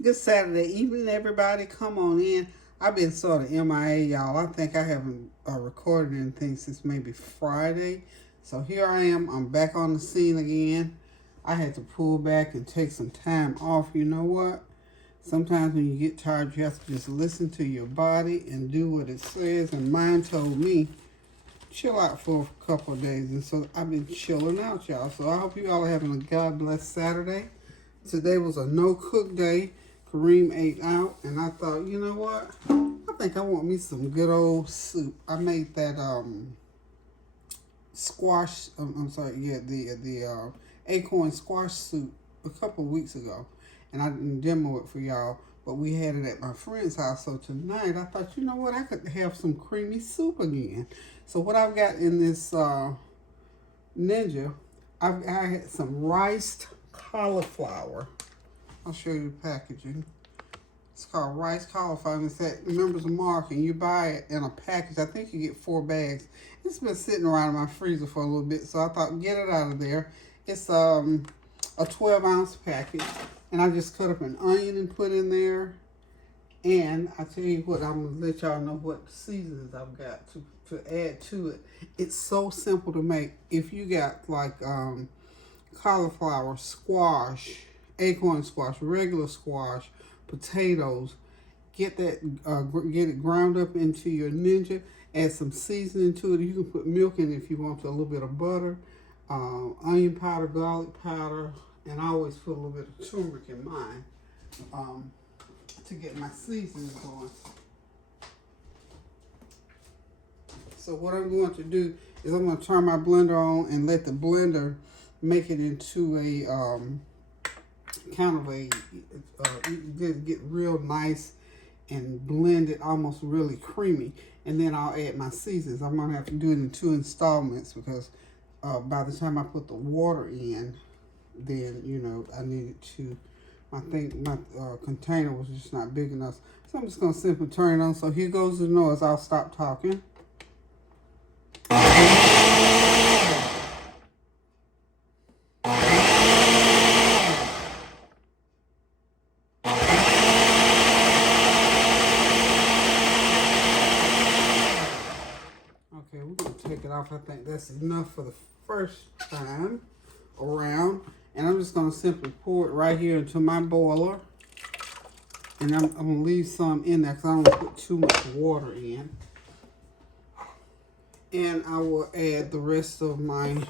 Good Saturday evening, everybody. Come on in. I've been sort of MIA, y'all. I think I haven't recorded anything since maybe Friday. So here I am. I'm back on the scene again. I had to pull back and take some time off. You know what? Sometimes when you get tired, you have to just listen to your body and do what it says. And mine told me, chill out for a couple of days. And so I've been chilling out, y'all. So I hope you all are having a God bless Saturday. Today was a no-cook day. Kareem ate out, and I thought, you know what? I think I want me some good old soup. I made that squash. I'm sorry, yeah, the acorn squash soup a couple of weeks ago, and I didn't demo it for y'all. But we had it at my friend's house. So tonight, I thought, you know what? I could have some creamy soup again. So what I've got in this Ninja, I had some riced cauliflower. I'll show you the packaging. It's called rice cauliflower. It's that Members Mark, and you buy it in a package. I think you get 4 bags. It's been sitting around in my freezer for a little bit, so I thought, get it out of there. It's a 12-ounce package, and I just cut up an onion and put in there. And I tell you what, I'm gonna let y'all know what seasonings I've got to add to it. It's so simple to make. If you got like cauliflower, squash, acorn squash, regular squash, potatoes, get it ground up into your Ninja. Add some seasoning to it. You can put milk in it if you want to, a little bit of butter, onion powder, garlic powder, and I always put a little bit of turmeric in mine to get my seasoning going. So what I'm going to do is I'm going to turn my blender on and let the blender make it into a kind of a get real nice and blend it almost really creamy, and then I'll add my seasonings. I'm gonna have to do it in 2 installments because by the time I put the water in, then you know I needed to. I think my container was just not big enough, so I'm just gonna simply turn it on. So here goes the noise. I'll stop talking. Okay, we're going to take it off. I think that's enough for the first time around. And I'm just going to simply pour it right here into my boiler. And I'm going to leave some in there because I don't want to put too much water in. And I will add the rest of my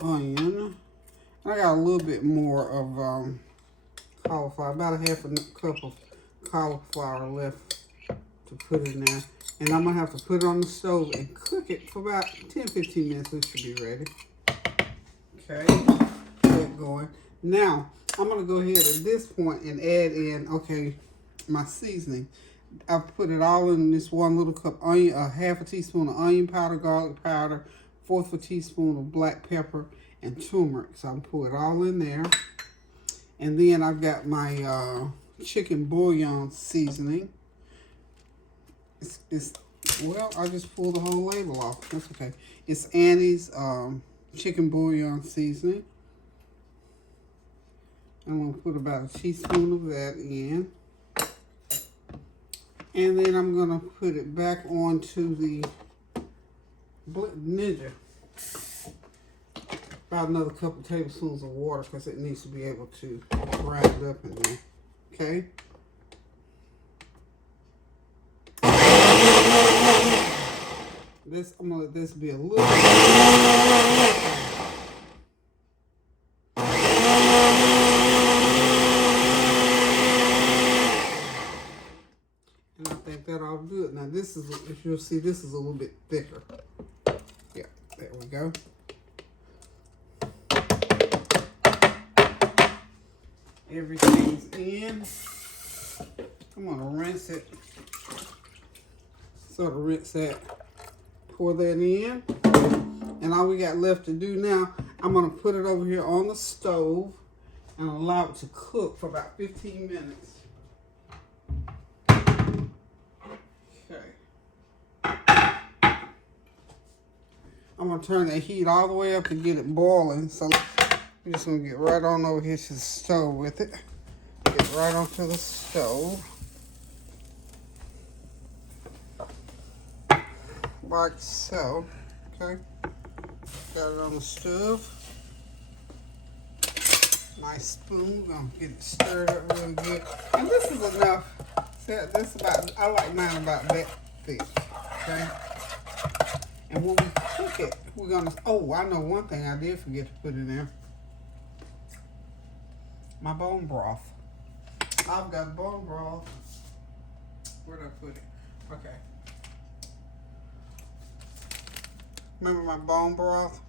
onion. And I got a little bit more of cauliflower, about a half a cup of cauliflower left to put in there. And I'm going to have to put it on the stove and cook it for about 10-15 minutes. It should be ready. Okay, get going. Now, I'm going to go ahead at this point and add in, okay, my seasoning. I've put it all in this one little cup. Onion, half a teaspoon of onion powder, garlic powder, 1/4 of a teaspoon of black pepper, and turmeric. So I'm put it all in there. And then I've got my chicken bouillon seasoning. Well, I just pulled the whole label off. That's okay. It's Annie's chicken bouillon seasoning. I'm going to put about a teaspoon of that in. And then I'm going to put it back onto the Ninja. About another couple tablespoons of water because it needs to be able to grind up in there. Okay? I'm going to let this be a little bit. And I think that ought to do it. Now this is, if you'll see, this is a little bit thicker. Yeah, there we go. Everything's in. I'm going to rinse it. Sort of rinse that. Pour that in. And all we got left to do now, I'm going to put it over here on the stove and allow it to cook for about 15 minutes. I'm going to turn the heat all the way up to get it boiling. So I'm just gonna get right on over here to the stove with it. Get right onto the stove. Like so. Okay. Got it on the stove. Nice spoon. We're gonna get it stirred up really good. And this is enough. See, this about, I like mine about that thick. Okay. And when we cook it, we're gonna, oh, I know one thing I did forget to put in there. My bone broth. I've got bone broth. Where'd I put it? Okay. Remember my bone broth?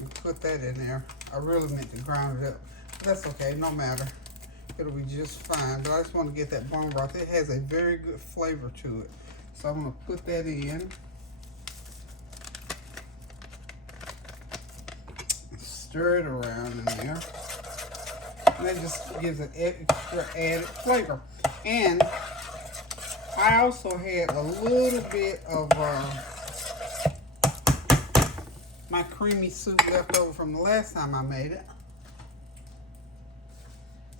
We put that in there. I really meant to grind it up. But that's okay, no matter. It'll be just fine. But I just want to get that bone broth. It has a very good flavor to it. So I'm going to put that in. Stir it around in there. And that just gives an extra added flavor. And I also had a little bit of my creamy soup left over from the last time I made it.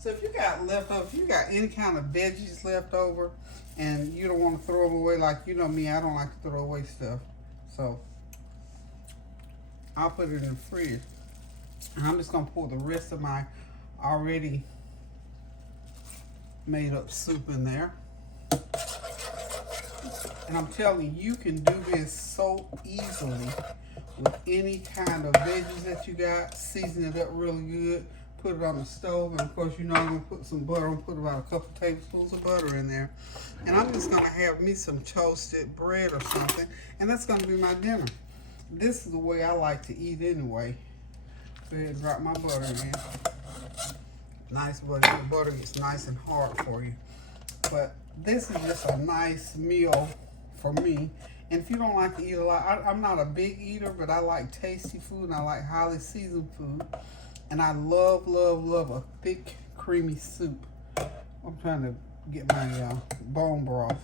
So if you got leftover, if you got any kind of veggies left over and you don't want to throw them away, like you know me, I don't like to throw away stuff. So I'll put it in the fridge. And I'm just going to pour the rest of my already made up soup in there. And I'm telling you, you can do this so easily with any kind of veggies that you got. Season it up really good. Put it on the stove. And of course, you know I'm going to put some butter. I'm going to put about a couple tablespoons of butter in there. And I'm just going to have me some toasted bread or something. And that's going to be my dinner. This is the way I like to eat anyway. Go ahead and drop my butter in. Nice butter. The butter gets nice and hard for you. But this is just a nice meal for me. And if you don't like to eat a lot, I'm not a big eater, but I like tasty food and I like highly seasoned food. And I love, love, love a thick, creamy soup. I'm trying to get my bone broth.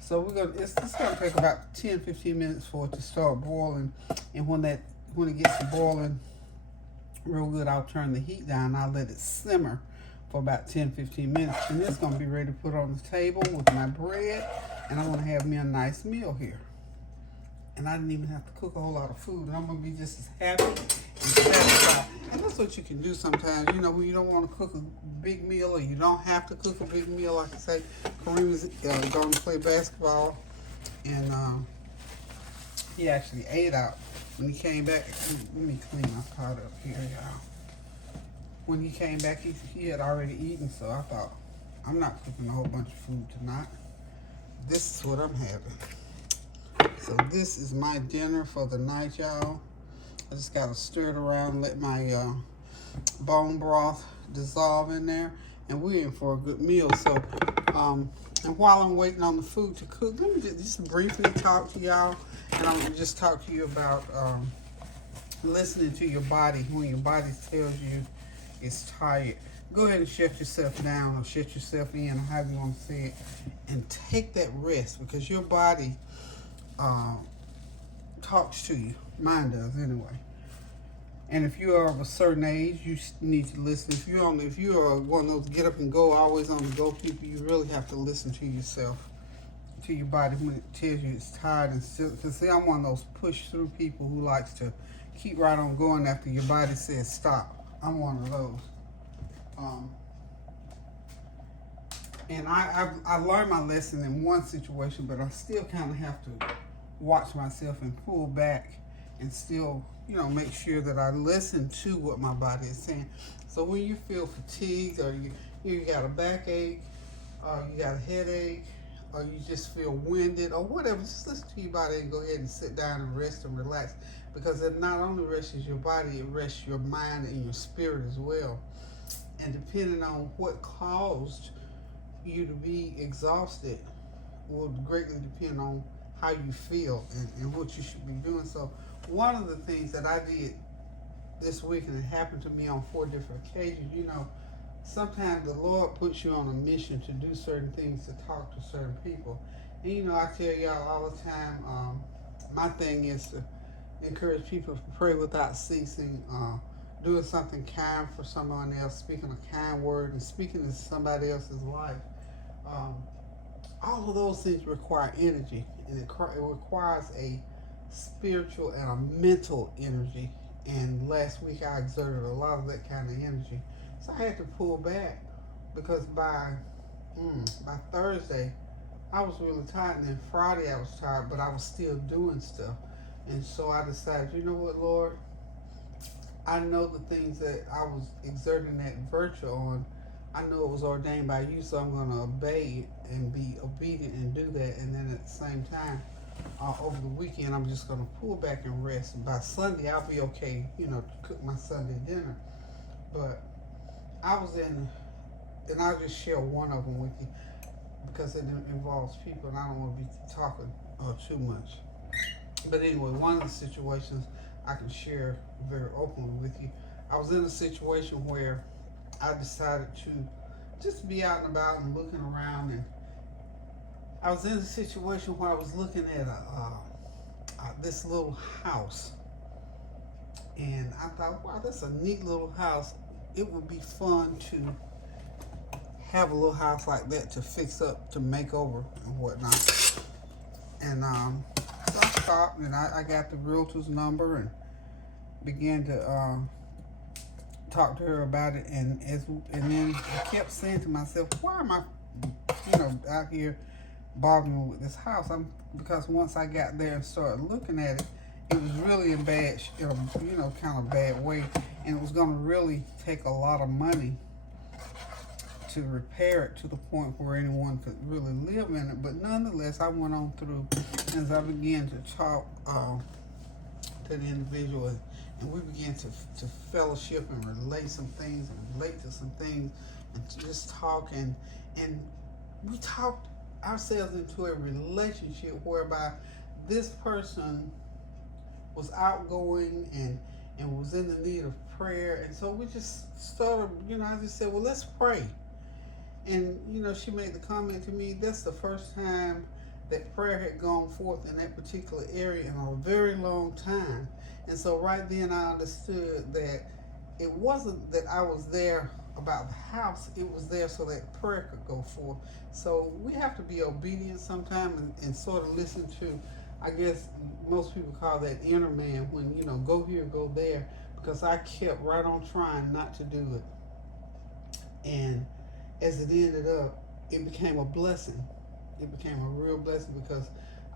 So it's gonna take about 10-15 minutes for it to start boiling. And when it gets to boiling real good, I'll turn the heat down. I'll let it simmer for about 10-15 minutes. And it's gonna be ready to put on the table with my bread. And I'm gonna have me a nice meal here. And I didn't even have to cook a whole lot of food. And I'm gonna be just as happy and satisfied. And that's what you can do sometimes. You know, when you don't want to cook a big meal or you don't have to cook a big meal. Like I say, Kareem is going to play basketball. And he actually ate out. When he came back, let me clean my pot up here, y'all. When he came back, he had already eaten. So I thought, I'm not cooking a whole bunch of food tonight. This is what I'm having. So this is my dinner for the night, y'all. I just got to stir it around, let my bone broth dissolve in there, and we're in for a good meal. So, and while I'm waiting on the food to cook, let me just briefly talk to y'all, and I'm going to just talk to you about listening to your body when your body tells you it's tired. Go ahead and shut yourself down or shut yourself in, or however you want to say it, and take that rest, because your body talks to you. Mine does anyway. And if you are of a certain age, you need to listen. If you are one of those get up and go, always on the go people, you really have to listen to yourself, to your body when it tells you it's tired and still. Because see, I'm one of those push through people who likes to keep right on going after your body says stop. I'm one of those. And I learned my lesson in one situation, but I still kind of have to watch myself and pull back and still, you know, make sure that I listen to what my body is saying. So when you feel fatigued, or you got a backache, or you got a headache, or you just feel winded or whatever, just listen to your body and go ahead and sit down and rest and relax, because it not only rests your body, it rests your mind and your spirit as well. And depending on what caused you to be exhausted will greatly depend on how you feel and what you should be doing. So one of the things that I did this week, and it happened to me on 4 different occasions, you know, sometimes the Lord puts you on a mission to do certain things, to talk to certain people. And you know, I tell y'all all the time, my thing is to encourage people to pray without ceasing, doing something kind for someone else, speaking a kind word, and speaking in somebody else's life. Um, all of those things require energy, and it requires a spiritual and a mental energy. And last week I exerted a lot of that kind of energy, so I had to pull back because by Thursday I was really tired, and then Friday I was tired, but I was still doing stuff. And so I decided, you know what, Lord, I know the things that I was exerting that virtue on. I know it was ordained by you, so I'm going to obey and be obedient and do that. And then at the same time, over the weekend, I'm just going to pull back and rest. By Sunday, I'll be okay, to cook my Sunday dinner. But I was in, and I'll just share one of them with you because it involves people, and I don't want to be talking too much. But anyway, one of the situations I can share very openly with you. I was in a situation where I decided to just be out and about and looking around, and I was in a situation where I was looking at this little house, and I thought, wow, that's a neat little house. It would be fun to have a little house like that to fix up, to make over and whatnot. And so I stopped, and I got the realtor's number and began to talk to her about it. And then I kept saying to myself, why am I, out here bothering with this house? Because once I got there and started looking at it, it was really in bad, kind of bad way, and it was going to really take a lot of money to repair it to the point where anyone could really live in it. But nonetheless, I went on through as I began to talk to the individual, and we began to fellowship and relate some things and relate to some things and just talk, and we talked ourselves into a relationship whereby this person was outgoing and was in the need of prayer. And so we just started, I just said, well, let's pray. And, she made the comment to me, that's the first time that prayer had gone forth in that particular area in a very long time. And so right then I understood that it wasn't that I was there about the house, it was there so that prayer could go forth. So we have to be obedient sometimes and sort of listen to, I guess most people call that inner man, when, go here, go there, because I kept right on trying not to do it. And as it ended up, it became a blessing. It became a real blessing because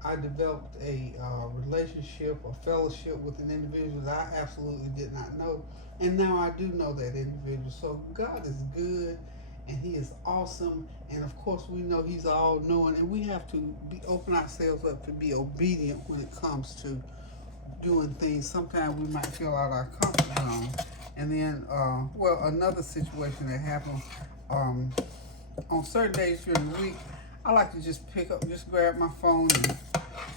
I developed a relationship, a fellowship with an individual that I absolutely did not know. And now I do know that individual. So God is good and He is awesome. And of course, we know He's all knowing, and we have to open ourselves up to be obedient when it comes to doing things. Sometimes we might feel out of our comfort zone. And then, another situation that happened, on certain days during the week, I like to just grab my phone, and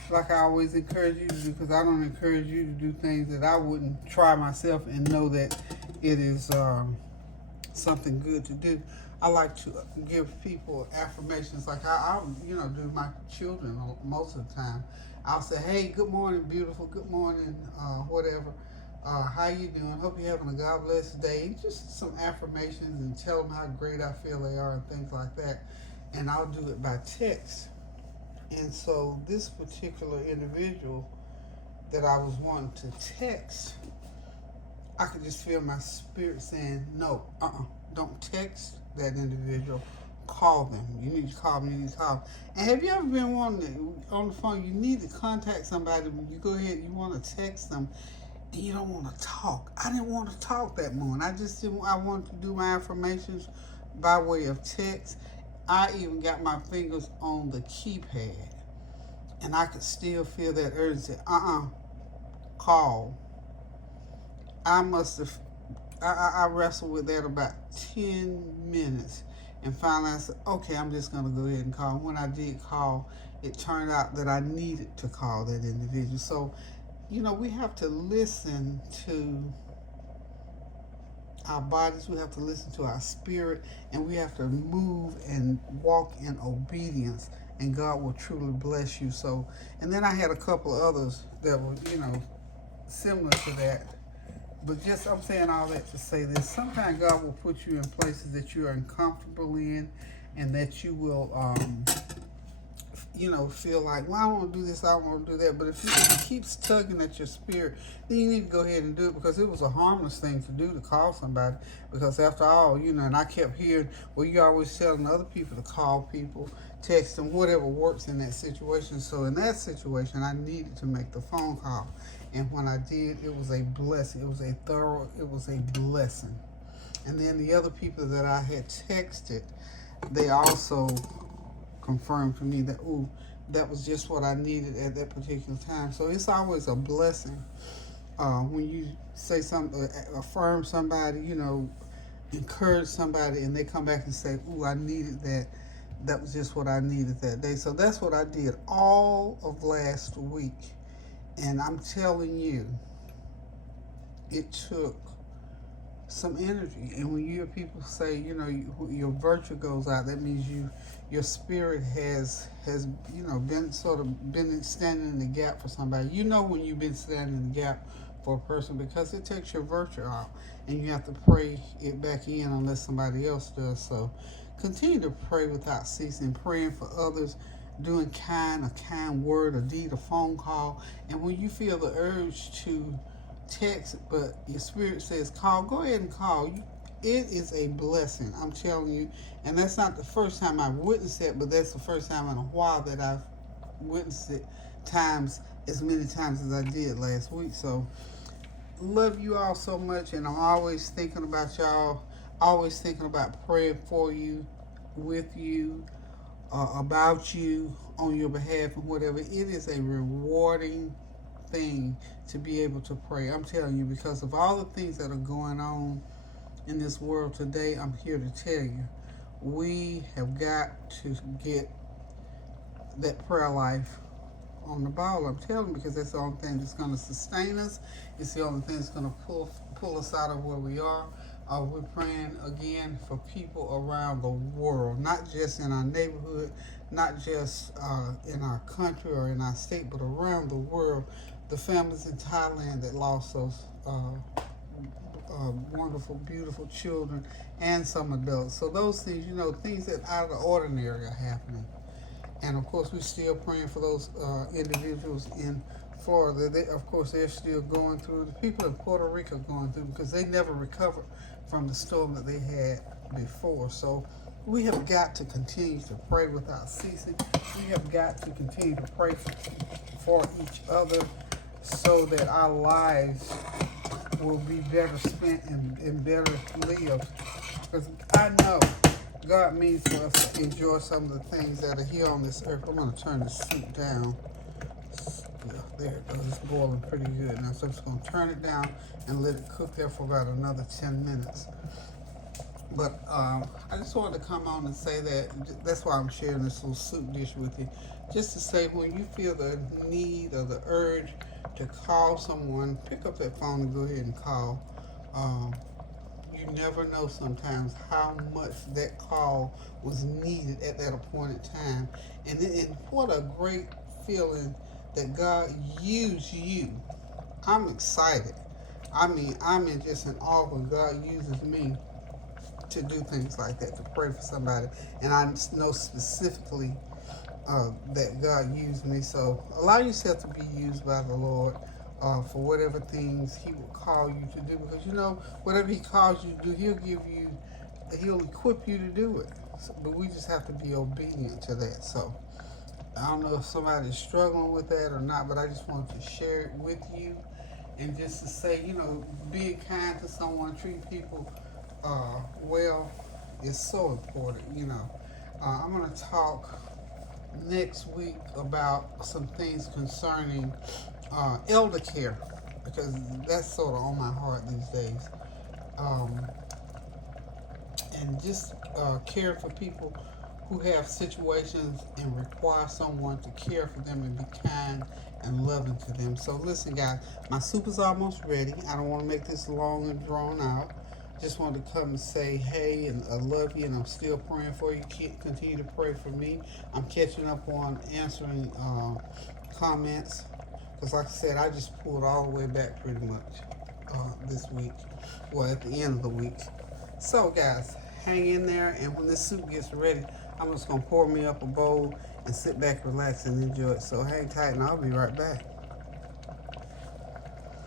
like I always encourage you to do, because I don't encourage you to do things that I wouldn't try myself and know that it is something good to do. I like to give people affirmations, like I'll do my children most of the time. I'll say, hey, good morning, beautiful, good morning, whatever. How you doing? Hope you're having a God bless day. Just some affirmations, and tell them how great I feel they are and things like that. And I'll do it by text. And so this particular individual that I was wanting to text, I could just feel my spirit saying, no, don't text that individual. Call them. You need to call them. You need to call them. And have you ever been on the phone, you need to contact somebody, when you go ahead, you want to text them, and you don't want to talk. I didn't want to talk that morning. I wanted to do my affirmations by way of text. I even got my fingers on the keypad, and I could still feel that urgency. Call. I wrestled with that about 10 minutes, and finally I said, okay, I'm just going to go ahead and call. When I did call, it turned out that I needed to call that individual. So, we have to listen to our bodies, we have to listen to our spirit, and we have to move and walk in obedience, and God will truly bless you. So, and then I had a couple of others that were, similar to that. But just, I'm saying all that to say this. Sometimes God will put you in places that you are uncomfortable in, and that you will, feel like, well, I don't want to do this, I don't want to do that. But if it keeps tugging at your spirit, then you need to go ahead and do it, because it was a harmless thing to do, to call somebody. Because after all, and I kept hearing, well, you're always telling other people to call people, text them, whatever works in that situation. So in that situation, I needed to make the phone call. And when I did, it was a blessing. It was a blessing. And then the other people that I had texted, they also confirmed to me that, that was just what I needed at that particular time. So it's always a blessing when you say something, affirm somebody, encourage somebody, and they come back and say, I needed that. That was just what I needed that day. So that's what I did all of last week. And I'm telling you, it took some energy. And when you hear people say, your virtue goes out, that means your spirit has been standing in the gap for somebody. When you've been standing in the gap for a person, because it takes your virtue out, and you have to pray it back in unless somebody else does. So continue to pray without ceasing, praying for others, doing a kind word, a deed, a phone call. And when you feel the urge to text, but your spirit says call, go ahead and call. It is a blessing, I'm telling you. And that's not the first time I've witnessed it, but that's the first time in a while that I've witnessed it as many times as I did last week. So love you all so much, and I'm always thinking about y'all, always thinking about praying for you, with you, about you, on your behalf, and whatever. It is a rewarding thing to be able to pray. I'm telling you, because of all the things that are going on in this world today, I'm here to tell you, we have got to get that prayer life on the ball. I'm telling you, because that's the only thing that's going to sustain us. It's the only thing that's going to pull us out of where we are. We're praying again for people around the world, not just in our neighborhood, not just in our country or in our state, but around the world. The families in Thailand that lost those wonderful, beautiful children and some adults. So those things, things that out of the ordinary are happening. And of course, we're still praying for those individuals in Florida. Of course, they're still going through. The people in Puerto Rico are going through, because they never recovered from the storm that they had before. So we have got to continue to pray without ceasing. We have got to continue to pray for each other, so that our lives will be better spent and better lived. Because I know God means for us to enjoy some of the things that are here on this earth. I'm going to turn the soup down. Yeah, there it goes. It's boiling pretty good now. So I'm just going to turn it down and let it cook there for about another 10 minutes. But I just wanted to come on and say that's why I'm sharing this little soup dish with you. Just to say, when you feel the need or the urge to call someone, pick up that phone and go ahead and call. You never know sometimes how much that call was needed at that appointed time. And what a great feeling that God used you. I'm excited. I'm just in awe when God uses me to do things like that, to pray for somebody. And I know specifically that God used me. So allow yourself to be used by the Lord for whatever things He will call you to do, because whatever He calls you to do, He'll equip you to do it. But we just have to be obedient to that. So I don't know if somebody's struggling with that or not, but I just wanted to share it with you, and just to say, being kind to someone, treating people well is so important. I'm going to talk next week about some things concerning elder care, because that's sort of on my heart these days. And just care for people who have situations and require someone to care for them and be kind and loving to them. So listen, guys, my soup is almost ready. I don't want to make this long and drawn out. Just wanted to come and say hey, and I love you, and I'm still praying for you. Continue to pray for me. I'm catching up on answering comments, because like I said, I just pulled all the way back pretty much. this week. Well, at the end of the week. So, guys, hang in there, and when this soup gets ready, I'm just gonna pour me up a bowl and sit back, relax, and enjoy it. So, hang tight, and I'll be right back.